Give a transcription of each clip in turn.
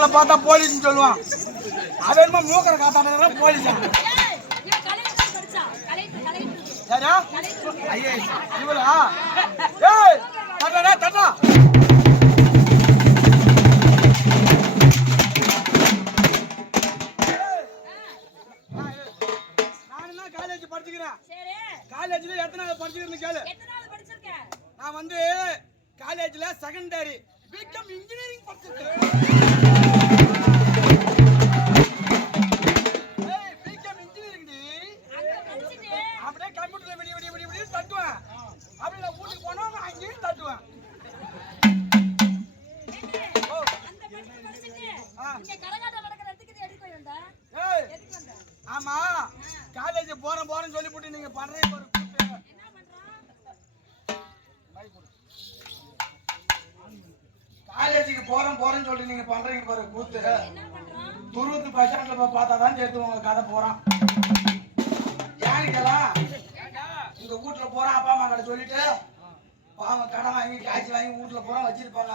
இவளை பார்த்தா போலீஸ்னு சொல்லுவான். அவன் என்னமோ மூக்கரை காத்தாடுறா போலீஸா? ஏய், இவன் யாரா? ஐயே இவளா? ஏய் தட்டடா தட்டா. நான் காலேஜ் படிச்சுக்கிறேன்? காலேஜ்ல எத்தனாவது படிச்சுக்கிறேன்னு கேளு. எத்தனாவது படிச்சிருக்க? நான் வந்து காலேஜ்ல செகண்டரி பிகாம் இன்ஜினியரிங் படிச்சிருக்கேன். ஆமா. காலேஜ் போறேன் போறேன்னு சொல்லி போட்டு நீங்க பண்றீங்க ஒரு பண்றான்? காலேஜுக்கு போறேன் போறேன்னு சொல்லி நீங்க பண்றீங்க பாரு கூத்து? துருவத்து பஸ் ஸ்டாண்ட்ல போய் பார்த்தா தான் சேர்த்து உங்க கதை போறான் ஏனுக்கலாம் உங்க வீட்டுல போறான் அப்பா அம்மா கிட்ட சொல்லிட்டு பாவம் கடன் வாங்கி காய்ச்சி வாங்கி வீட்டுல போறோம் வச்சிருப்பாங்க.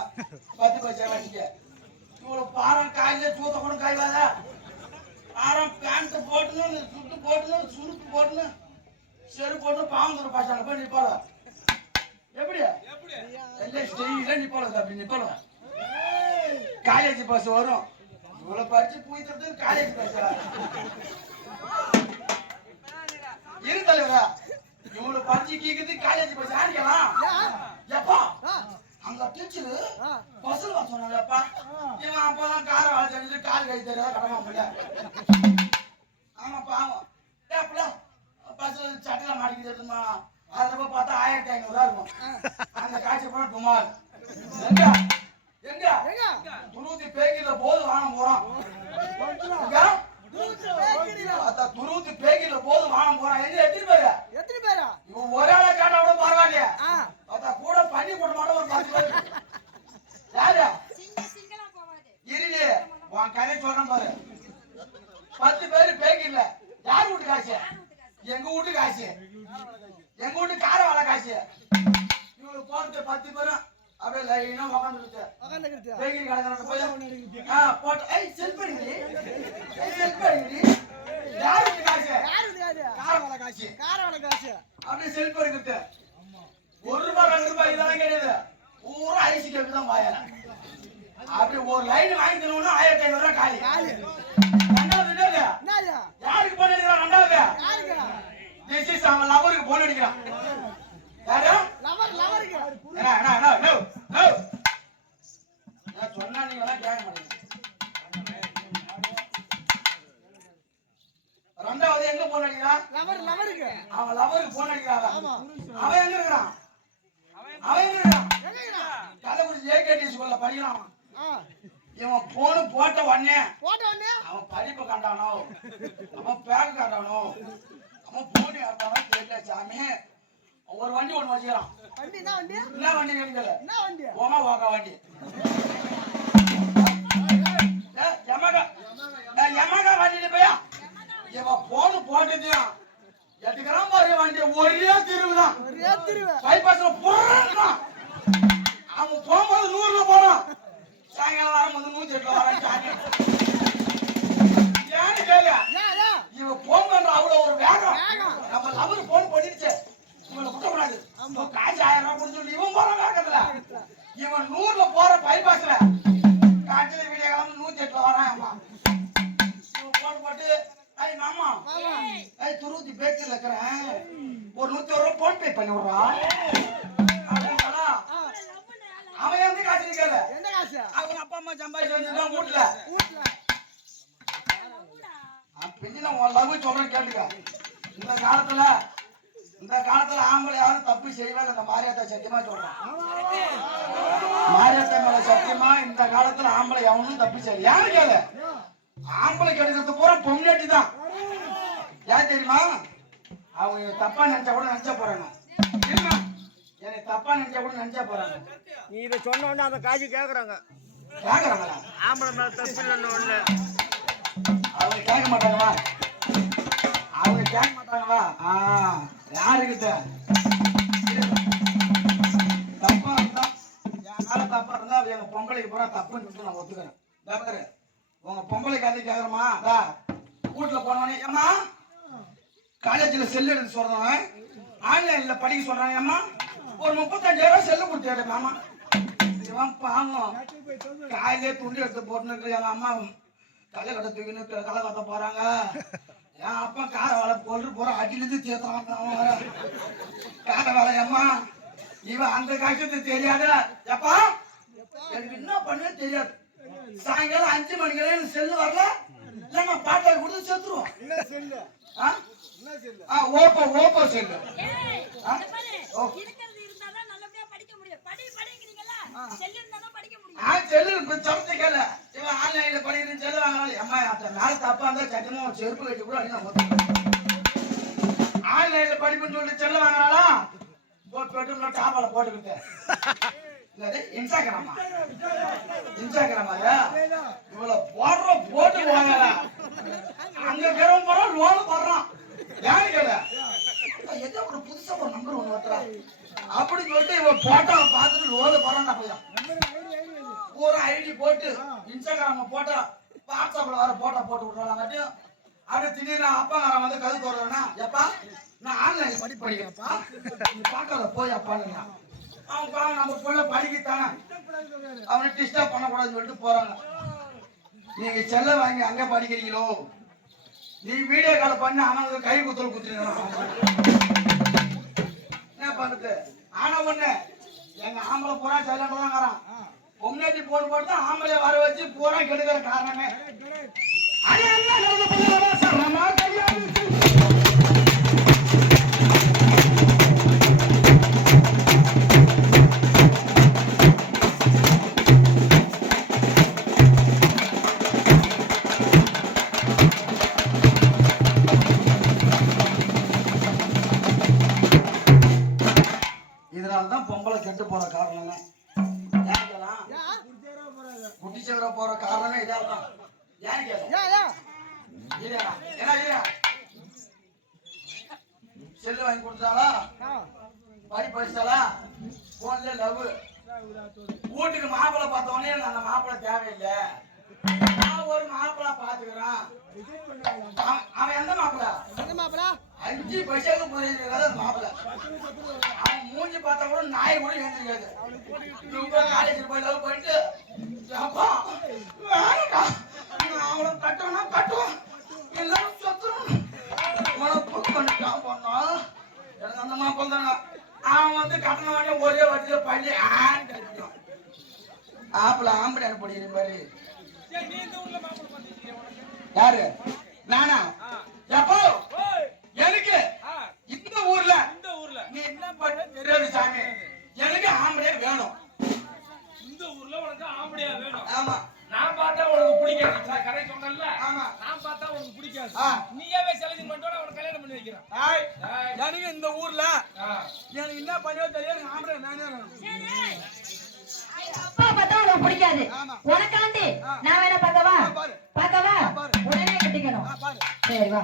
பத்து பைசா வட்டிக்க. இவ்வளவு பாரம் காயில சூத்த கூட காய்வாத. பாரம் பேண்ட் போட்டுன்னு சுட்டு போட்டுன்னு சுருக்கு போட்டுன்னு செரு போட்டு பாவம் பஸ் ஸ்டாண்ட்ல போய் நிப்பாள எப்படி? எல்லாம் ஸ்டெயில அப்படி நிப்பாள காலேஜ் பஸ் வரும். இவ்வளவு படிச்சு போய் தரது காலேஜ் பஸ் இரு தலைவரா இவ்வளவு படிச்சு கீக்குது காலேஜ் பஸ். ஆடிக்கலாம் எப்பா? அங்க டீச்சரு பஸ்ல வர சொன்னாங்கப்பா. இவன் அப்பதான் காரை வளர்த்து கால் கை தெரியாத கடமை முடியல ஆமாப்பா ஆமா. பஸ்ல சட்டையில மாட்டிக்கிட்டு அதுல போய் பார்த்தா ஆயிரத்தி ஐநூறு இருக்கும். அந்த காட்சி போன குமார் எங்க? எங்க? துருத்தி பேக்கில போது வாங்க போறோம் துருத்தி பேக்கில. போது வாங்க போறோம் எங்க? எத்தனை பேரு? எத்தனை பேரா? இவன் ஒரே ஆளா கேட்டா கூட பரவாயில்லையே ஆ அத்தா கூட பண்ணி போட மாட்டோம் ஒரு பத்து பேர் யாரு சிங்க- சிங்களா போவாது. இருடி உன் கதை சொல்றேன் பாரு பத்து பேரு பேக்கில்ல யார் வீட்டு காசு எங்க வீட்டு காசு எங்க வீட்டு கார வள காசு இவங்களுக்கு போறது பத்து பேரும் அப்படியே லைனா உக்காந்துக்கிறது பேக்கிரி கடைக்காரன் போய் ஆ போட்டு ஐய் செல்ஃப் அடிக்கடி செல்ஃப் அடிக்கடி யார் வீட்டு காசு? யாரு வள காசு? கார வடை காசு. அப்படியே செல்ஃப் எடுக்கிறது ஒரு ரூபாய் ரெண்டு ரூபாய் இதெல்லாம் கிடையாது. பூரா ஐசி கேப்பு தான் வாயால அப்படி ஒரு லைன் வாங்கி தரணும்னா ஆயிரத்தி ஐநூறு ரூபாய் காலி. காலி. ரெண்டாவது யாருக்கு போன் அடிக்கிறான்? ரெண்டாவது. திஸ் இஸ் அவன் லவருக்கு போன் அடிக்கிறான். சொன்னா நீங்க கேட்க மாட்டீங்க. ரெண்டாவது எங்க போன் அடிக்கிறான் லவர் லவருக்கு அவன் லவருக்கு போன் அடிக்கிறான். அவன்? எங்க இருக்கிறான்? அவன் எங்க இருக்கிறான்? கள்ளக்குறிச்சி ஏகேடி ஸ்கூல்ல படிக்கிறான் இவன் போனு போட்ட உடனே போட்ட உடனே? அவன் படிப்பு கண்டானோ அவன் பேக் கண்டானோ அவன் போனி ஆட்டானோ தெரியல சாமி. ஒரு வண்டி ஒண்ணு வச்சுக்கிறான் வண்டி என்ன வண்டி என்ன வண்டி என்ன வண்டி ஓமா ஓகா வண்டி. மாமா. ஐ துருத்தி பேக்கில் இருக்கிறேன் ஒரு நூத்தி ஒரு ரூபாய் போன் பே பண்ணி விடுறா ஆ. அவன் எந்த காசு நிக்கல எந்த காசு? அவங்க அப்பா அம்மா சம்பாதிச்சு வீட்டுல வீட்டுல பின்ன உன் லவ் சொல்றேன் கேட்டுக்க இந்த காலத்துல இந்த காலத்துல ஆம்பளை யாரும் தப்பு இல்லை. இந்த மாரியாத்தா சத்தியமா சொல்றேன். மாரியாத்தா மேல சத்தியமா இந்த காலத்துல ஆம்பளை எவனும் தப்பு செய்யல. யாரு கேளு. ஆம்பளை கிடைக்கிறது பூரா பொங்கேட்டி தான் தெரியுமா? அவங்க தப்பா நினைச்சா கூட நினைச்சா போறாங்க. என்னை தப்பா நினைச்சா கூட நினைச்சா போறாங்க. நீ இதை சொன்ன அந்த காட்சி கேக்குறாங்க. கேக்குறாங்களா? ஆம்பளை மேல தப்பு இல்லைன்னு ஒண்ணு அவங்க கேட்க மாட்டாங்களா? அவங்க கேட்க மாட்டாங்களா? ஆ யாருக்கிட்ட? தப்பா இருந்தா என் மேல தப்பா இருந்தா அது எங்க பொம்பளைக்கு பூரா தப்புன்னு சொல்லிட்டு நான் ஒத்துக்கிறேன். உங்க பொம்பளை கதை கேக்குறமா? வீட்டுல போனவனே ஏம்மா? காலேஜ்ல செல்லு எடுத்து சொல்றவன். ஆன்லைன்ல படிக்க சொல்றாங்க ஏம்மா ஒரு முப்பத்தஞ்சாயிரம் செல்லு கொடுத்தாரு மாமா. இவன் பாவம். காலையிலே துண்டு எடுத்து போட்டுன்னு எங்க அம்மா கலை கட்ட தூக்கின்னு கலை கட்ட போறாங்க. என் அப்பா கார வேலை போட்டு போற அடியிலிருந்து சேர்த்தான் அவன் வேற. கார வேலை அம்மா இவன் அந்த கஷ்டத்தை தெரியாத. எப்பா? எனக்கு என்ன பண்ணு தெரியாது. சாயங்காலம் அஞ்சு மணிக்கு செல்லு வரல. இல்ல நான் பாட்டை கொடுத்து செத்துருவோம். Cell? Cell Oppo Oppo cell. Cell cell ஆன்லைன்ல படிக்கிறேன் செல்லு வாங்கினாலும் அம்மா மேல தப்பா இருந்தா சட்டமா செருப்பு கட்டி கூட அடினா ஆன்லைன்ல படிப்புன்னு சொல்லிட்டு செல்லு வாங்கினாலா போட்டு போட்டு டாப்பால போட்டுக்கிட்டேன் என்னது இன்ஸ்டாகிராமா? இன்ஸ்டாகிராமா இவ்வளவு போடுற போட்டு போங்கடா அங்க இருக்கிறவன் போறான் லோன் போடுறான். யாரு கேள எதோ ஒரு புதுசா ஒரு நம்பர் ஒண்ணு வரா அப்படி சொல்லிட்டு இவன் போட்டோ பார்த்துட்டு லோன் போறான் பையன் பூரா ஐடி போட்டு இன்ஸ்டாகிராம போட்டோ வாட்ஸ்அப்ல வர போட்டோ போட்டு விடுறாங்க அப்படியே திடீர்னு அப்பாங்காரன் வந்து கது தோறனா எப்பா நான் ஆன்லைன் படி படிக்கிறப்பா நீ பார்க்காத போய் அப்பானுங்க அவன் பாவம் நம்ம படிக்கத்தானே. அவனை டிஸ்டர்ப் பண்ணக்கூடாதுன்னு சொல்லிட்டு போறாங்க. நீங்க செல்ல வாங்கி அங்க படிக்கிறீங்களோ? நீ வீடியோ கால் பண்ணி ஆனால் கை குத்தல் குத்துறீங்க என்ன பண்ணுது ஆனா ஒண்ணு எங்க ஆம்பளை பூரா சைலண்ட் தாங்கிறான் பொம்னாட்டி போட்டு போட்டு ஆம்பளை வர வச்சு பூரா கெடுக்கிற காரணமே. அது என்ன காரணமே இதால தான் ஏன் ஏன்னா செல்லு வாங்கி கொடுத்தாளா? படி படிச்சாளா போன்ல லவ். வீட்டுக்கு மாப்பிள்ளை பார்த்தவொடனே எனக்கு அந்த மாப்பிள்ளை தேவையில்லை. நான் ஒரு மாப்பிள்ளை பாத்துக்கிறேன் அவன் எந்த மாப்பிள்ளை அஞ்சு பைசாவுக்கு புரியுது அந்த மாப்பிள்ளை அவன் மூஞ்சி பார்த்தா கூட நாய் கூட எழுந்திருக்காது. காலேஜ் போய் லவ் பண்ணிட்டு அப்பா வேணாம்டா. நான் அவளை கட்டணும்னா கட்டுவோம் எல்லாரும் சொத்துரும். பண்ணிட்டான் பண்ணா. எனக்கு அந்த அவன் வந்து கட்டண வாங்க ஒரே வட்டியில பள்ளி ஆண்டு அடிக்கும் ஆப்பிள ஆம்பளை படிக்கிற பாரு யாரு நானா எப்போ எனக்கு இந்த ஊர்ல இந்த ஊர்ல நீ என்ன பண்ண தெரியாது சாமி எனக்கு ஆம்பளை வேணும் இந்த ஊர்ல உனக்கு ஆம்படியா வேணும் ஆமா நான் பார்த்தா உனக்கு பிடிக்காது நான் கதை சொன்னேன்ல ஆமா நான் பார்த்தா உனக்கு பிடிக்காது ஆ. நீயாவே செலக்ட் பண்ணிட்டு உனக்கு கல்யாணம் பண்ணி வைக்கிறேன் ஏய், ஏய். எனக்கு இந்த ஊர்ல ஆ. எனக்கு என்ன பண்ணவே தெரியாது ஆம்பளை நானே அப்பா பார்த்தா உனக்கு பிடிக்காது. உனக்காண்டி. நான் வேணா பார்க்கவா பாரு. பார்க்கவா பாரு. உடனே கட்டிக்கணும். சரி வா.